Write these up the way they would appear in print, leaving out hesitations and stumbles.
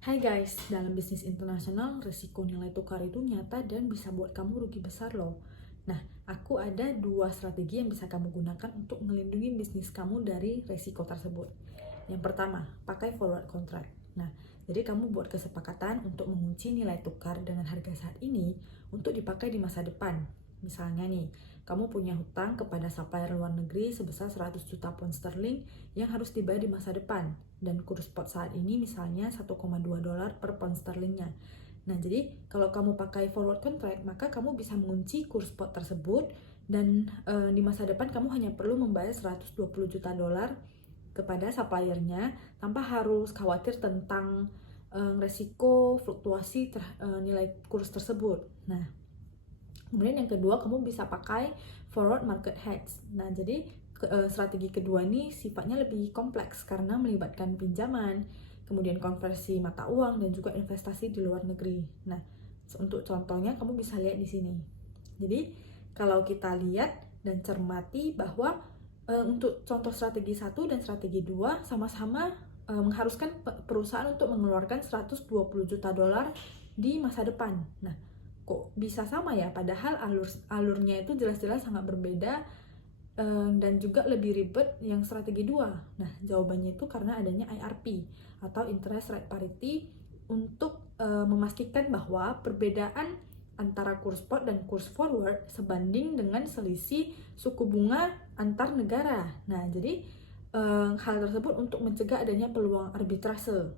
Hai guys, dalam bisnis internasional, risiko nilai tukar itu nyata dan bisa buat kamu rugi besar loh. Nah, aku ada dua strategi yang bisa kamu gunakan untuk melindungi bisnis kamu dari risiko tersebut. Yang pertama, pakai forward contract. Nah, jadi kamu buat kesepakatan untuk mengunci nilai tukar dengan harga saat ini untuk dipakai di masa depan. Misalnya nih, kamu punya hutang kepada supplier luar negeri sebesar 100 juta pound sterling yang harus dibayar di masa depan. Dan kurs spot saat ini misalnya 1,2 dolar per pound sterlingnya. Nah, jadi kalau kamu pakai forward contract, maka kamu bisa mengunci kurs spot tersebut dan di masa depan kamu hanya perlu membayar 120 juta dolar kepada suppliernya tanpa harus khawatir tentang resiko fluktuasi nilai kurs tersebut. Nah, kemudian yang kedua, kamu bisa pakai forward market hedge. Nah, jadi strategi kedua ini sifatnya lebih kompleks karena melibatkan pinjaman, kemudian konversi mata uang, dan juga investasi di luar negeri. Nah, untuk contohnya kamu bisa lihat di sini. Jadi, kalau kita lihat dan cermati bahwa untuk contoh strategi 1 dan strategi 2 sama-sama mengharuskan perusahaan untuk mengeluarkan 120 juta dolar di masa depan. Nah, kok bisa sama ya? Padahal alurnya itu jelas-jelas sangat berbeda dan juga lebih ribet yang strategi 2. Nah, jawabannya itu karena adanya IRP atau interest rate parity untuk memastikan bahwa perbedaan antara kurs spot dan kurs forward sebanding dengan selisih suku bunga antar negara. Nah, jadi hal tersebut untuk mencegah adanya peluang arbitrase.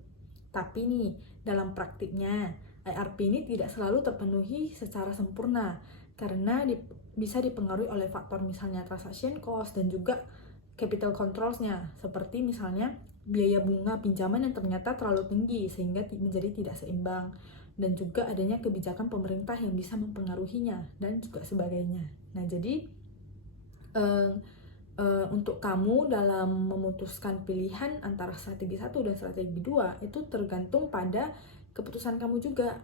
Tapi nih, dalam praktiknya IRP ini tidak selalu terpenuhi secara sempurna karena bisa dipengaruhi oleh faktor misalnya transaction cost dan juga capital controls-nya, seperti misalnya biaya bunga pinjaman yang ternyata terlalu tinggi sehingga menjadi tidak seimbang, dan juga adanya kebijakan pemerintah yang bisa mempengaruhinya dan juga sebagainya. Nah, jadi untuk kamu dalam memutuskan pilihan antara strategi 1 dan strategi 2 itu tergantung pada keputusan kamu juga,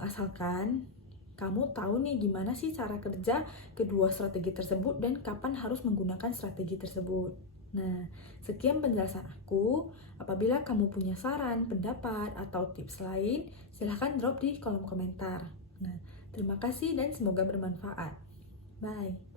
asalkan kamu tahu nih gimana sih cara kerja kedua strategi tersebut dan kapan harus menggunakan strategi tersebut. Nah, sekian penjelasan aku. Apabila kamu punya saran, pendapat, atau tips lain, silahkan drop di kolom komentar. Nah, terima kasih dan semoga bermanfaat. Bye.